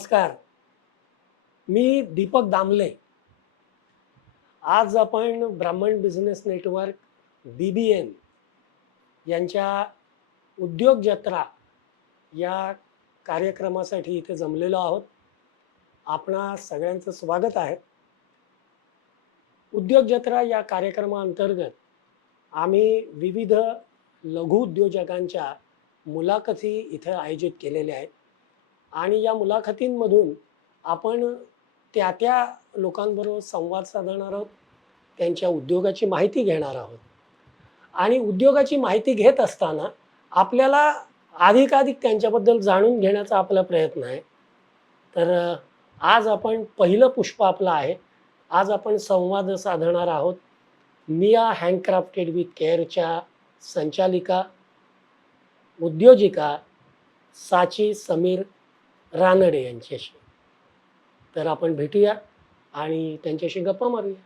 नमस्कार. मी दीपक दामले. आज आपण ब्राह्मण बिझनेस नेटवर्क BBN यांच्या उद्योग जत्रा या कार्यक्रमासाठी इथे जमलेलो आहोत. आपणा सगळ्यांचं स्वागत आहे. उद्योग जत्रा या कार्यक्रमाअंतर्गत आम्ही विविध लघु उद्योजकांच्या मुलाखती इथे आयोजित केलेल्या आहेत आणि या मुलाखतींमधून आपण त्या लोकांबरोबर संवाद साधणार आहोत, त्यांच्या उद्योगाची माहिती घेणार आहोत. आणि उद्योगाची माहिती घेत असताना आपल्याला अधिकाधिक त्यांच्याबद्दल जाणून घेण्याचा आपला प्रयत्न आहे. तर आज आपण पहिलं पुष्प आपलं आहे. आज आपण संवाद साधणार आहोत मिया हँडक्राफ्टेड विथ केअरच्या संचालिका उद्योजिका साची समीर रानडे यांच्याशी. तर आपण भेटूया आणि त्यांच्याशी गप्पा मारूया.